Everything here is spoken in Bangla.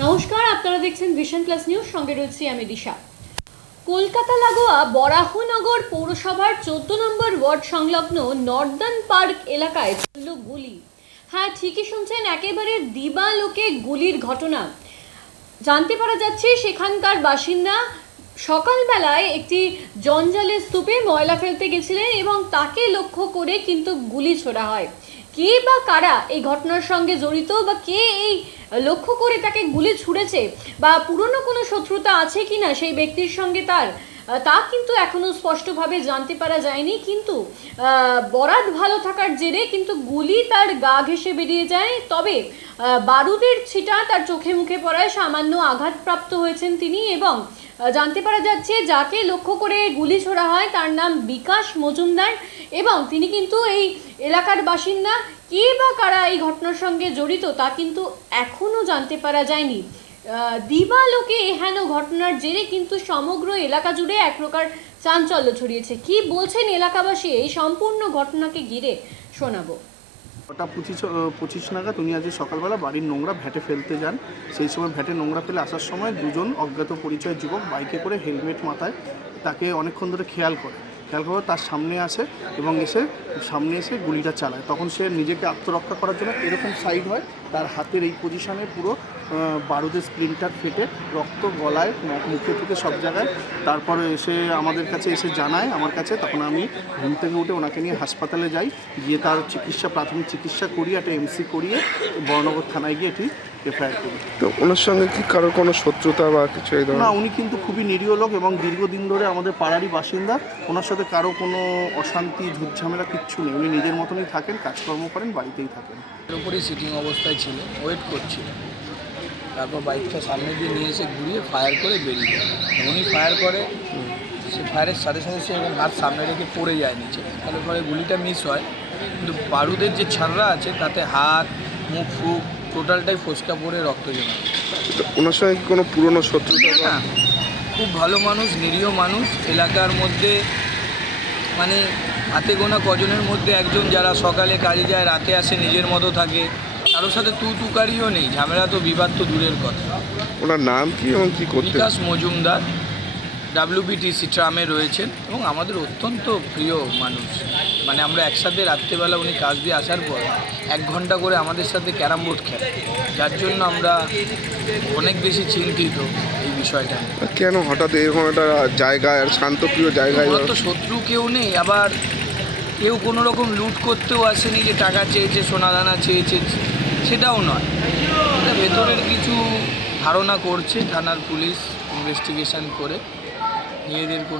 নমস্কার, আপনারা দেখছেন ভিশন প্লাস নিউজ, সঙ্গে রয়েছি আমি দিশা। কলকাতা লাগোয়া বরাহনগর পৌরসভার 14 নম্বর ওয়ার্ড সংলগ্ন নর্দার্ন পার্ক এলাকায় চলল গুলি। হ্যাঁ, ঠিকই শুনছেন, একেবারে দিবালোকে গুলির ঘটনা। জানতে পারা যাচ্ছে সেখানকার বাসিন্দা সকালবেলায় একটি জঞ্জালের স্তূপে ময়লা ফেলতে গেছিলেন এবং তাকে লক্ষ্য করে কিন্তু গুলি ছোড়া হয়। কে বা কারা এই ঘটনার সঙ্গে জড়িত, বা কে এই লক্ষ্য করে তাকে গুলি ছুড়েছে, বা পুরনো কোনো শত্রুতা আছে কিনা সেই ব্যক্তির সঙ্গে তার, তা কিন্তু এখনো স্পষ্টভাবে জানতে পারা যায়নি। কিন্তু বরাত ভালো থাকার জেরে কিন্তু গুলি তার গা ঘেঁষে বেরিয়ে যায়। তবে বারুদের ছিটা তার চোখে মুখে পড়ায় সামান্য আঘাতপ্রাপ্ত হয়েছেন তিনি। এবং জানতে পারা যাচ্ছে যাকে লক্ষ্য করে গুলি ছোড়া হয় তার নাম বিকাশ মজুমদার, এবং তিনি কিন্তু এই এলাকার বাসিন্দা। কে বা কারা এই ঘটনার সঙ্গে জড়িত তা কিন্তু এখনো জানতে পারা যায়নি। দিবালোকে এহেন ঘটনার জেরে কিন্তু সমগ্র এলাকা জুড়ে এক প্রকার চাঞ্চল্য ছড়িয়েছে। কি বলছেন এলাকাবাসী এই সম্পূর্ণ ঘটনাকে ঘিরে শোনাবো। ওটা 25 নাগাদ উনি আজ সকালবেলা বাড়ির নোংরা ভ্যাটে ফেলতে যান। সেই সময় ভ্যাটে নোংরা ফেলে আসার সময় দুজন অজ্ঞাত পরিচয় যুবক বাইকে করে হেলমেট মাথায় তাকে অনেকক্ষণ ধরে খেয়াল করে তার সামনে আসে এবং সামনে এসে গুলিটা চালায়। তখন সে নিজেকে আত্মরক্ষা করার জন্য এরকম সাইড হয়, তার হাতের এই পজিশনে পুরো বারুদের স্প্লিন্টার ফেটে রক্ত গলায় মুখে থেকে সব জায়গায়। তারপরে এসে আমাদের কাছে এসে জানায় আমার কাছে, তখন আমি ঘুম থেকে উঠে ওনাকে নিয়ে হাসপাতালে যাই, গিয়ে তার প্রাথমিক চিকিৎসা করিয়ে একটা এমসি করিয়ে বর্ণনগর থানায় গিয়ে এটি এফআইআর করি। তো ওনার সঙ্গে কি কারোর কোনো শত্রুতা বা কিছু এই ধরনের? না, উনি কিন্তু খুবই নিরীহ লোক এবং দীর্ঘদিন ধরে আমাদের পাড়ারই বাসিন্দা। ওনার সাথে কারো কোনো অশান্তি ঝুটঝামেলা কিচ্ছু নেই। উনি নিজের মতনই থাকেন, কাজকর্ম করেন, বাড়িতেই থাকেন। এর উপরেই সিটিং অবস্থায় ছিল, ওয়েট করছিল। তারপর বাইকটা সামনে দিয়ে নিয়ে এসে ঘুরিয়ে ফায়ার করে বেরিয়ে যায়। উনি ফায়ার করে, সে ফায়ারের সাথে সাথে সে এবং হাত সামনে রেখে পড়ে যায় নিচে। তাহলে পরে গুলিটা মিস হয়, কিন্তু বারুদের যে ছাড়রা আছে তাতে হাত মুখ ফুক টোটালটাই ফোসকা পড়ে রক্ত জমে। ওনার সঙ্গে কি কোনো পুরনো শত্রুতা? না, খুব ভালো মানুষ, নিরীহ মানুষ। এলাকার মধ্যে মানে হাতে গোনা কজনের মধ্যে একজন, যারা সকালে কাজে যায়, রাতে আসে, নিজের মতো থাকে, কারোর সাথে তুকারিও নেই, ঝামেলা তো বিবাদ তো দূরের কথা। ওনার নাম কি এবং কি করতেন? বিকাশ মজুমদার WBTC ট্রামে রয়েছেন এবং আমাদের অত্যন্ত প্রিয় মানুষ। মানে আমরা একসাথে রাত্রেবেলা উনি কাজ দিয়ে আসার পর 1 ঘন্টা করে আমাদের সাথে ক্যারাম বোর্ড খেলে, যার জন্য আমরা অনেক বেশি চিন্তিত এই বিষয়টা। কেন হঠাৎ এরকম একটা জায়গায়, আর শান্তপ্রিয় জায়গায়? তো শত্রু কেউ নেই, আবার কেউ কোনো রকম লুট করতেও আসেনি যে টাকা চেয়েছে, সোনাদানা চেয়েছে, সেটাও নয়। এটা ভেতরের কিছু ধারণা করছে থানার পুলিশ, ইনভেস্টিগেশন করে নিজেদের